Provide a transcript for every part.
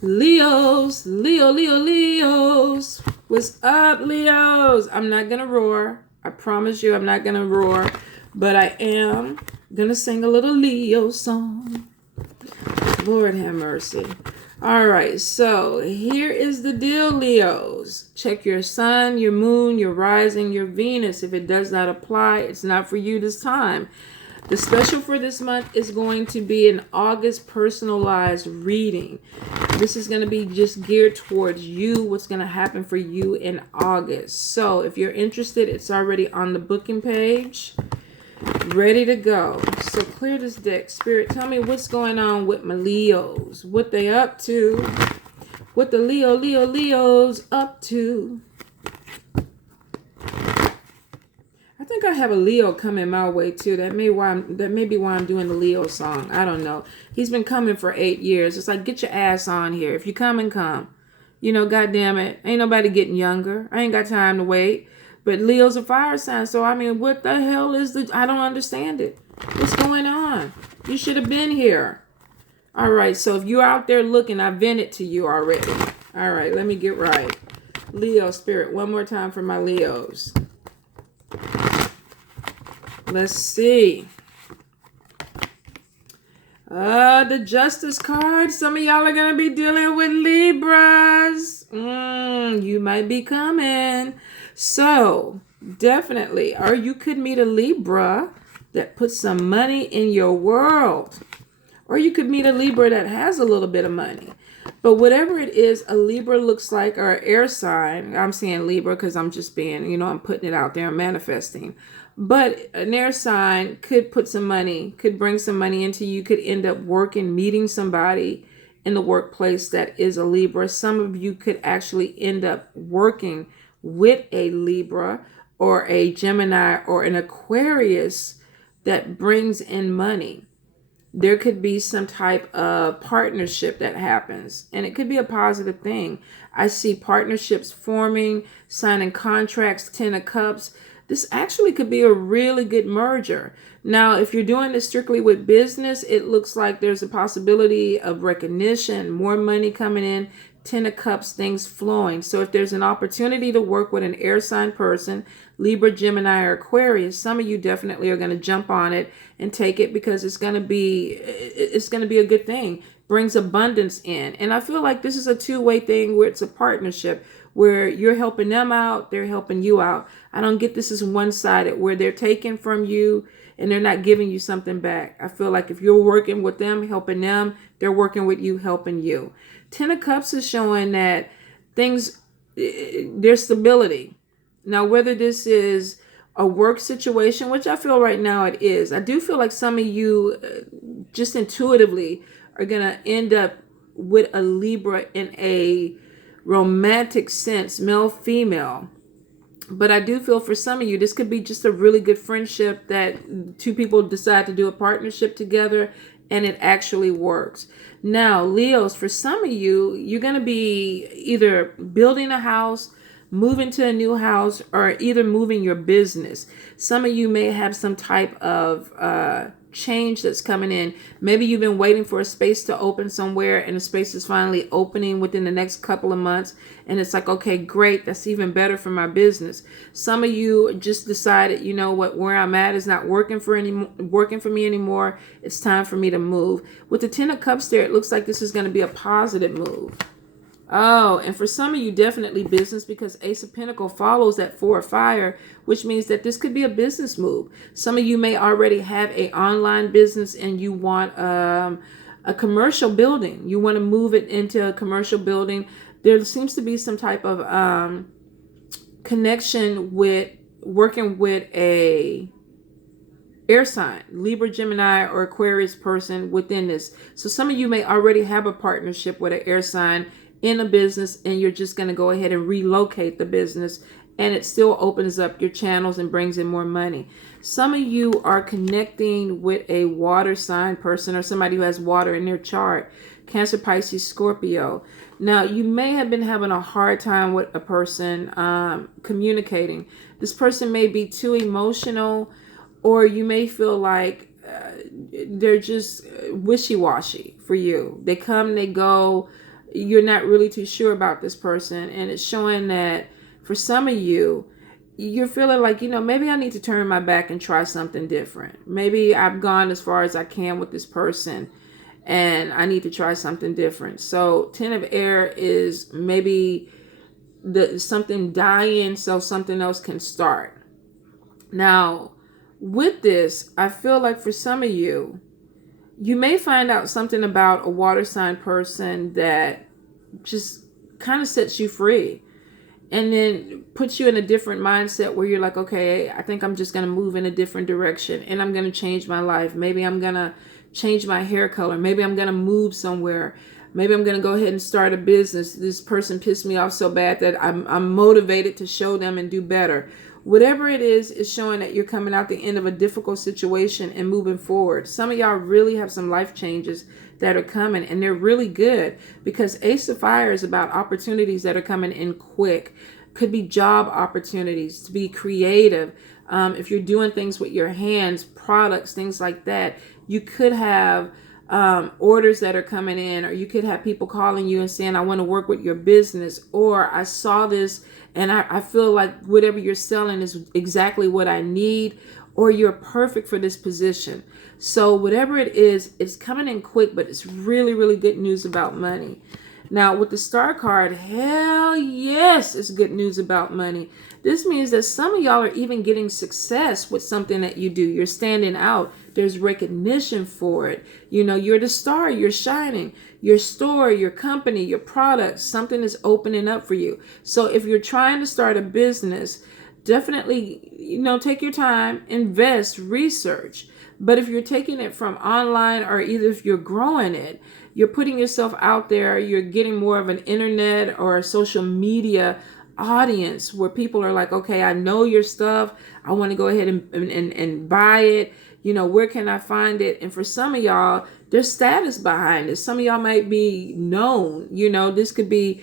Leos, Leos. What's up, Leos? I'm not gonna roar. I promise you I'm not gonna roar, but I am gonna sing a little Leo song. Lord have mercy. All right, so here is the deal, Leos. Check your sun, your moon, your rising, your Venus. If it does not apply, it's not for you this time. The special for this month is going to be an August personalized reading. This is going to be just geared towards you, what's going to happen for you in August. So if you're interested, it's already on the booking page, ready to go. So clear this deck. Spirit, tell me what's going on with my Leos, what they up to, what the Leos up to. I think I have a Leo coming my way too. That may be why I'm doing the Leo song. I don't know. He's been coming for 8 years. It's like, get your ass on here. If you come and come. You know, goddamn it. Ain't nobody getting younger. I ain't got time to wait. But Leo's a fire sign. So I mean, what the hell is I don't understand it. What's going on? You should have been here. All right. So if you're out there looking, I vented to you already. All right. Let me get right. Leo spirit. One more time for my Leos. Let's see. The Justice card. Some of y'all are going to be dealing with Libras. You might be coming. So, definitely. Or you could meet a Libra that puts some money in your world. Or you could meet a Libra that has a little bit of money. But whatever it is, a Libra looks like, or an air sign. I'm saying Libra because I'm just being, I'm putting it out there, I'm manifesting. But an air sign could put some money, could bring some money into you, could end up meeting somebody in the workplace that is a Libra. Some of you could actually end up working with a Libra or a Gemini or an Aquarius that brings in money. There could be some type of partnership that happens, and it could be a positive thing. I see partnerships forming, signing contracts, 10 of Cups. This actually could be a really good merger. Now, if you're doing this strictly with business, it looks like there's a possibility of recognition, more money coming in, 10 of Cups, things flowing. So if there's an opportunity to work with an air sign person, Libra, Gemini, or Aquarius, some of you definitely are going to jump on it and take it because it's going to be a good thing. Brings abundance in. And I feel like this is a two-way thing where it's a partnership, where you're helping them out, they're helping you out. I don't get this as one-sided where they're taking from you and they're not giving you something back. I feel like if you're working with them, helping them, they're working with you, helping you. 10 of Cups is showing that things, there's stability. Now, whether this is a work situation, which I feel right now it is, I do feel like some of you just intuitively are going to end up with a Libra in a romantic sense, male, female. But I do feel for some of you, this could be just a really good friendship that two people decide to do a partnership together and it actually works. Now, Leos, for some of you, you're going to be either building a house, moving to a new house, or either moving your business. Some of you may have some type of change that's coming in. Maybe you've been waiting for a space to open somewhere and the space is finally opening within the next couple of months. And it's like, okay, great. That's even better for my business. Some of you just decided, you know what, where I'm at is not working for me anymore. It's time for me to move. With the 10 of Cups there, it looks like this is going to be a positive move. Oh, and for some of you, definitely business, because Ace of Pentacles follows that 4 of Fire, which means that this could be a business move. Some of you may already have an online business and you want a commercial building. You want to move it into a commercial building. There seems to be some type of connection with working with a air sign, Libra, Gemini, or Aquarius person within this. So some of you may already have a partnership with an air sign in a business and you're just going to go ahead and relocate the business and it still opens up your channels and brings in more money. Some of you are connecting with a water sign person or somebody who has water in their chart. Cancer, Pisces, Scorpio. Now, you may have been having a hard time with a person communicating. This person may be too emotional, or you may feel like they're just wishy-washy for you. They come, they go. you're not really too sure about this person. And it's showing that for some of you, you're feeling like, maybe I need to turn my back and try something different. Maybe I've gone as far as I can with this person and I need to try something different. So 10 of air is maybe something dying so something else can start. Now, with this, I feel like for some of you, you may find out something about a water sign person that just kind of sets you free and then puts you in a different mindset where you're like, okay, I think I'm just going to move in a different direction and I'm going to change my life. Maybe I'm going to change my hair color. Maybe I'm going to move somewhere. Maybe I'm going to go ahead and start a business. This person pissed me off so bad that I'm motivated to show them and do better. Whatever it is showing that you're coming out the end of a difficult situation and moving forward. Some of y'all really have some life changes that are coming, and they're really good because Ace of Fire is about opportunities that are coming in quick. Could be job opportunities, to be creative. If you're doing things with your hands, products, things like that, you could have orders that are coming in, or you could have people calling you and saying, I want to work with your business, or I saw this and I feel like whatever you're selling is exactly what I need, or you're perfect for this position. So whatever it is, it's coming in quick, but it's really, really good news about money. Now with the Star card, hell yes, it's good news about money. This means that some of y'all are even getting success with something that you do. You're standing out. There's recognition for it. You're the star. You're shining. Your store, your company, your products, something is opening up for you. So if you're trying to start a business, definitely, take your time, invest, research. But if you're taking it from online, or either if you're growing it, you're putting yourself out there, you're getting more of an internet or a social media audience where people are like, okay, I know your stuff. I want to go ahead and buy it. Where can I find it? And for some of y'all, there's status behind it. Some of y'all might be known. This could be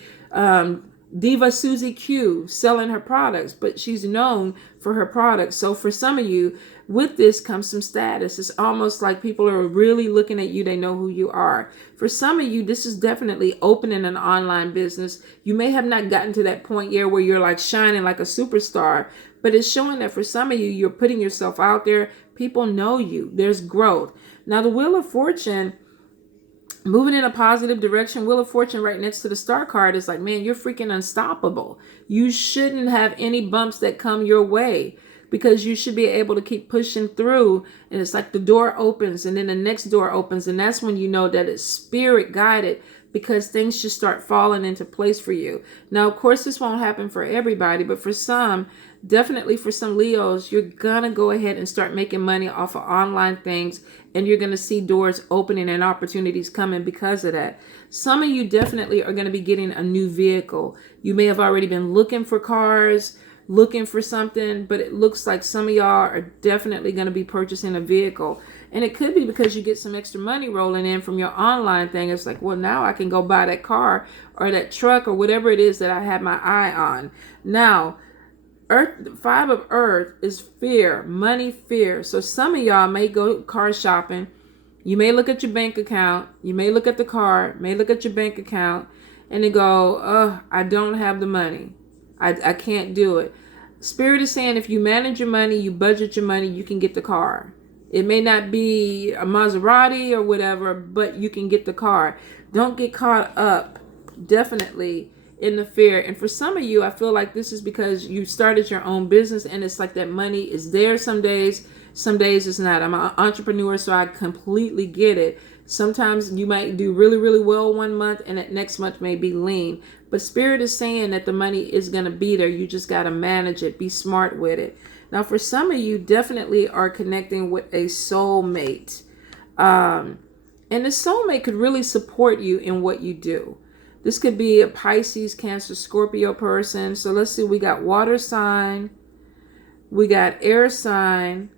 Diva Susie Q selling her products, but she's known for her products. So for some of you, with this comes some status. It's almost like people are really looking at you. They know who you are. For some of you, this is definitely opening an online business. You may have not gotten to that point yet where you're like shining like a superstar, but it's showing that for some of you, you're putting yourself out there. People know you. There's growth. Now the Wheel of Fortune, moving in a positive direction. Wheel of Fortune right next to the Star card is like, man, you're freaking unstoppable. You shouldn't have any bumps that come your way, because you should be able to keep pushing through. And it's like the door opens and then the next door opens. And that's when you know that it's spirit guided, because things should start falling into place for you. Now, of course, this won't happen for everybody, but for some, definitely for some Leos, you're going to go ahead and start making money off of online things. And you're going to see doors opening and opportunities coming because of that. Some of you definitely are going to be getting a new vehicle. You may have already been looking for cars, looking for something, but it looks like some of y'all are definitely going to be purchasing a vehicle. And it could be because you get some extra money rolling in from your online thing. It's like, well, now I can go buy that car or that truck or whatever it is that I have my eye on. Now, Earth, 5 of Earth is fear, money, fear. So some of y'all may go car shopping. You may look at your bank account. You may look at the car, may look at your bank account, and they go, oh, I don't have the money. I can't do it. Spirit is saying if you manage your money, you budget your money, you can get the car. It may not be a Maserati or whatever, but you can get the car. Don't get caught up, definitely, in the fear. And for some of you, I feel like this is because you started your own business and it's like that money is there some days it's not. I'm an entrepreneur, so I completely get it. Sometimes you might do really, really well one month and that next month may be lean. But Spirit is saying that the money is going to be there. You just got to manage it. Be smart with it. Now, for some of you, definitely are connecting with a soulmate. And the soulmate could really support you in what you do. This could be a Pisces, Cancer, Scorpio person. So let's see. We got water sign. We got air sign.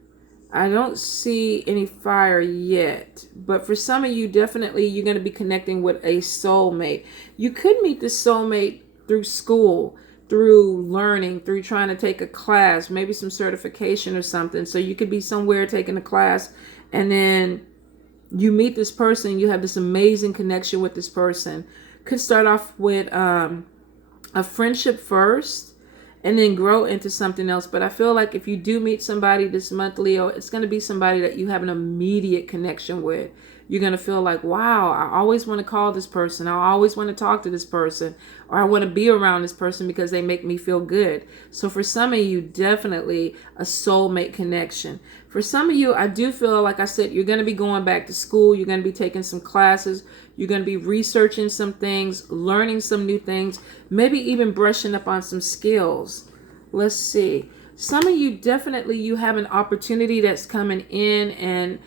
I don't see any fire yet. But for some of you, definitely you're going to be connecting with a soulmate. You could meet the soulmate through school, through learning, through trying to take a class, maybe some certification or something. So you could be somewhere taking a class and then You meet this person, you have this amazing connection with this person. Could start off with a friendship first and then grow into something else. But I feel like if you do meet somebody this month, Leo, it's going to be somebody that you have an immediate connection with. You're going to feel like, wow, I always want to call this person. I always want to talk to this person, or I want to be around this person because they make me feel good. So for some of you, definitely a soulmate connection. For some of you, I do feel like I said, you're going to be going back to school. You're going to be taking some classes. You're going to be researching some things, learning some new things, maybe even brushing up on some skills. Let's see. Some of you, definitely, you have an opportunity that's coming in, and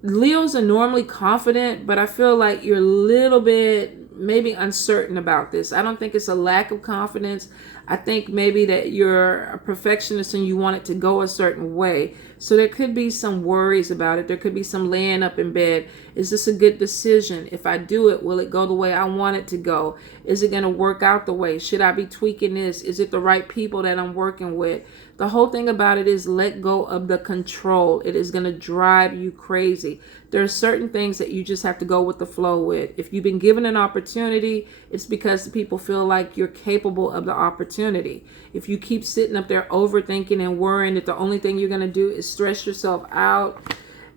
Leos are normally confident, but I feel like you're a little bit maybe uncertain about this. I don't think it's a lack of confidence. I think maybe that you're a perfectionist and you want it to go a certain way. So there could be some worries about it. There could be some laying up in bed. Is this a good decision? If I do it, will it go the way I want it to go? Is it going to work out the way? Should I be tweaking this? Is it the right people that I'm working with? The whole thing about it is let go of the control. It is going to drive you crazy. There are certain things that you just have to go with the flow with. If you've been given an opportunity, it's because the people feel like you're capable of the opportunity. If you keep sitting up there overthinking and worrying that the only thing you're going to do is stress yourself out,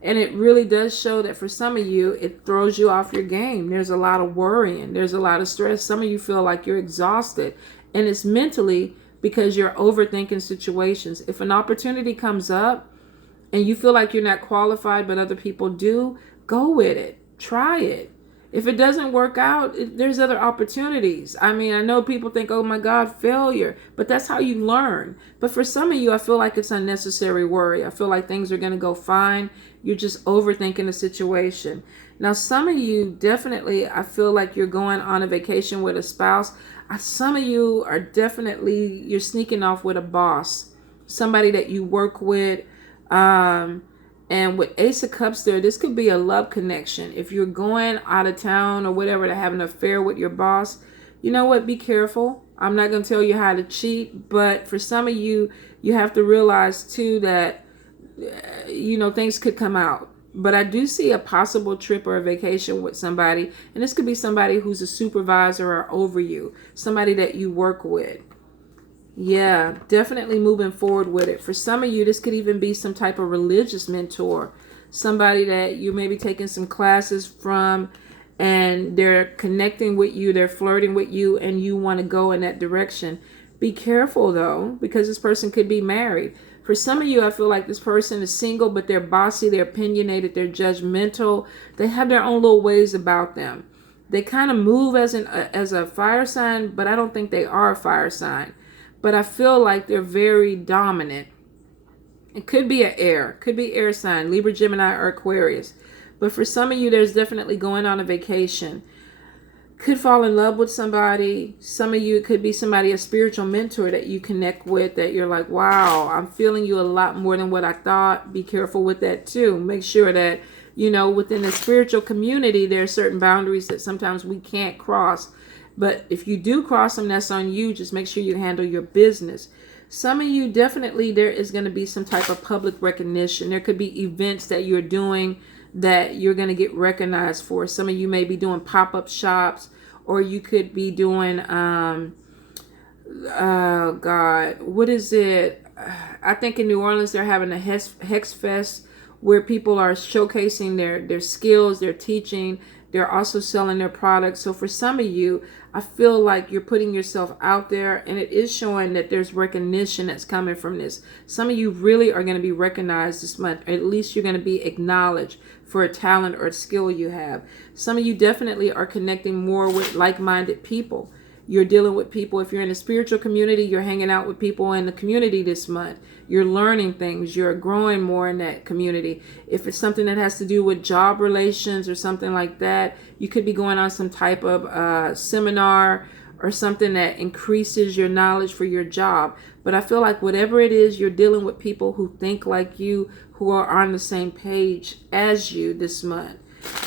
and it really does show that for some of you, it throws you off your game. There's a lot of worrying. There's a lot of stress. Some of you feel like you're exhausted, and it's mentally because you're overthinking situations. If an opportunity comes up and you feel like you're not qualified, but other people do, go with it. Try it. If it doesn't work out, there's other opportunities. I mean, I know people think, oh my God, failure, but that's how you learn. But for some of you, I feel like it's unnecessary worry. I feel like things are going to go fine. You're just overthinking the situation. Now, some of you, definitely, I feel like you're going on a vacation with a spouse. Some of you are definitely, you're sneaking off with a boss, somebody that you work with. And with Ace of Cups there, this could be a love connection. If you're going out of town or whatever to have an affair with your boss, you know what? Be careful. I'm not going to tell you how to cheat, but for some of you, you have to realize too that, things could come out. But I do see a possible trip or a vacation with somebody, and this could be somebody who's a supervisor or over you, somebody that you work with. Yeah, definitely moving forward with it. For some of you, this could even be some type of religious mentor, somebody that you may be taking some classes from, and they're connecting with you, they're flirting with you, and you want to go in that direction. Be careful though, because this person could be married. For some of you, I feel like this person is single, but they're bossy, they're opinionated, they're judgmental. They have their own little ways about them. They kind of move as a fire sign, but I don't think they are a fire sign. But I feel like they're very dominant. It could be an air. Could be air sign. Libra, Gemini, or Aquarius. But for some of you, there's definitely going on a vacation. Could fall in love with somebody. Some of you, it could be somebody, a spiritual mentor that you connect with, that you're like, wow, I'm feeling you a lot more than what I thought. Be careful with that too. Make sure that, within the spiritual community, there are certain boundaries that sometimes we can't cross. But if you do cross them, that's on you. Just make sure you handle your business. Some of you, definitely, there is going to be some type of public recognition. There could be events that you're doing that you're going to get recognized for. Some of you may be doing pop-up shops, or you could be doing, oh God, what is it? I think in New Orleans, they're having a Hex Fest where people are showcasing their skills, their teaching. They're also selling their products. So for some of you, I feel like you're putting yourself out there, and it is showing that there's recognition that's coming from this. Some of you really are going to be recognized this month. Or at least you're going to be acknowledged for a talent or a skill you have. Some of you definitely are connecting more with like-minded people. You're dealing with people. If you're in a spiritual community, you're hanging out with people in the community this month. You're learning things. You're growing more in that community. If it's something that has to do with job relations or something like that, you could be going on some type of seminar or something that increases your knowledge for your job. But I feel like whatever it is, you're dealing with people who think like you, who are on the same page as you this month.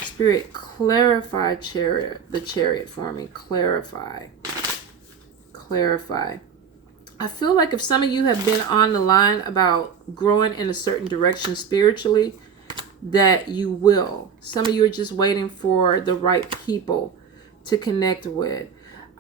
Spirit, clarify the chariot for me. Clarify. I feel like if some of you have been on the line about growing in a certain direction spiritually, that you will. Some of you are just waiting for the right people to connect with.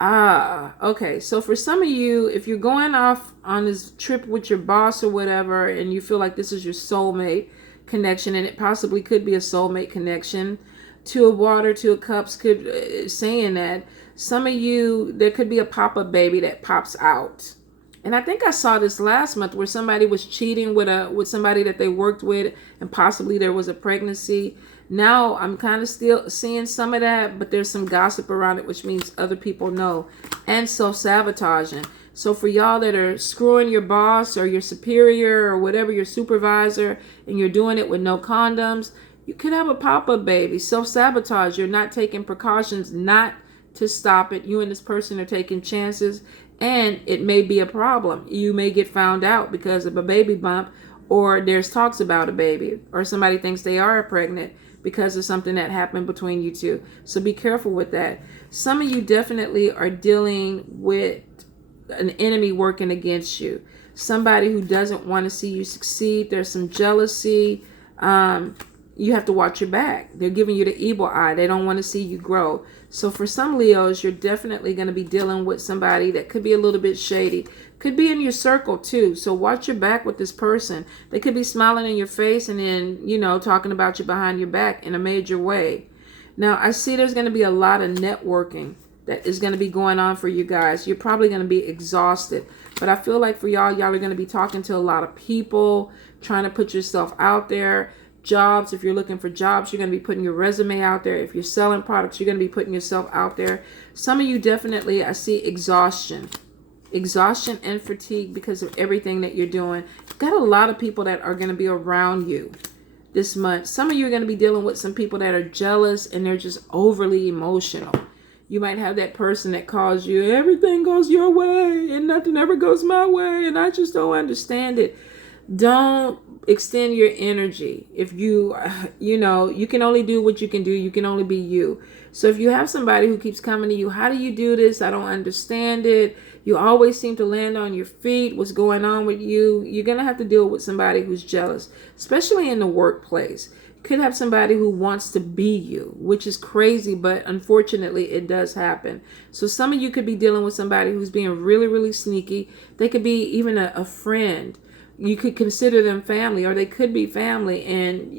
Okay. So for some of you, if you're going off on this trip with your boss or whatever, and you feel like this is your soulmate connection, and it possibly could be a soulmate connection, Two of Water, Two of Cups could saying that some of you, there could be a pop-up baby that pops out. And I think I saw this last month where somebody was cheating with somebody that they worked with, and possibly there was a pregnancy. Now I'm kind of still seeing some of that, but there's some gossip around it, which means other people know, and self-sabotaging. So for y'all that are screwing your boss or your superior or whatever, your supervisor, and you're doing it with no condoms, you could have a pop-up baby. Self-sabotage. You're not taking precautions not to stop it. You and this person are taking chances, and it may be a problem. You may get found out because of a baby bump, or there's talks about a baby, or somebody thinks they are pregnant because of something that happened between you two. So be careful with that. Some of you definitely are dealing with an enemy working against you. Somebody who doesn't want to see you succeed. There's some jealousy. You have to watch your back. They're giving you the evil eye. They don't want to see you grow. So for some Leos, you're definitely going to be dealing with somebody that could be a little bit shady. Could be in your circle too. So watch your back with this person. They could be smiling in your face and then, talking about you behind your back in a major way. Now, I see there's going to be a lot of networking that is going to be going on for you guys. You're probably going to be exhausted. But I feel like for y'all are going to be talking to a lot of people, trying to put yourself out there. Jobs, if you're looking for jobs, you're going to be putting your resume out there. If you're selling products, you're going to be putting yourself out there. Some of you definitely, I see exhaustion and fatigue because of everything that you're doing. You've got a lot of people that are going to be around you this month. Some of you are going to be dealing with some people that are jealous and they're just overly emotional. You might have that person that calls you, everything goes your way and nothing ever goes my way and I just don't understand it. Don't extend your energy. If you can only do what you can do. You can only be you. So if you have somebody who keeps coming to you, how do you do this? I don't understand it. You always seem to land on your feet. What's going on with you? You're going to have to deal with somebody who's jealous, especially in the workplace. You could have somebody who wants to be you, which is crazy, but unfortunately it does happen. So some of you could be dealing with somebody who's being really, really sneaky. They could be even a friend. You could consider them family, or they could be family, and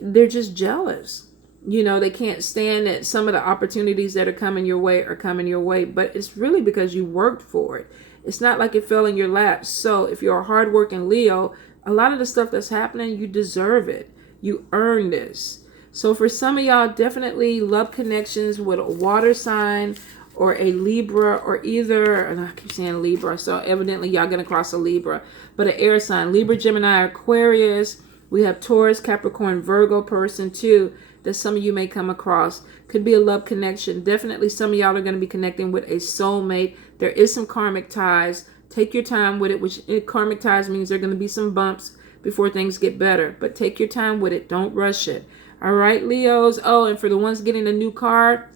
they're just jealous. They can't stand that some of the opportunities that are coming your way are coming your way, but it's really because you worked for it. It's not like it fell in your lap. So if you're a hardworking Leo, a lot of the stuff that's happening, you deserve it. You earn this. So for some of y'all, definitely love connections with a water sign or a Libra, or either, and I keep saying Libra, so evidently y'all gonna cross a Libra, but an air sign, Libra, Gemini, Aquarius. We have Taurus, Capricorn, Virgo person too, that some of you may come across. Could be a love connection. Definitely some of y'all are gonna be connecting with a soulmate. There is some karmic ties. Take your time with it, which karmic ties means there are gonna be some bumps before things get better, but take your time with it. Don't rush it. All right, Leos. Oh, and for the ones getting a new car,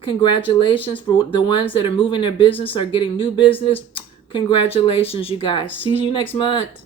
congratulations. For the ones that are moving their business or getting new business, congratulations, you guys. See you next month.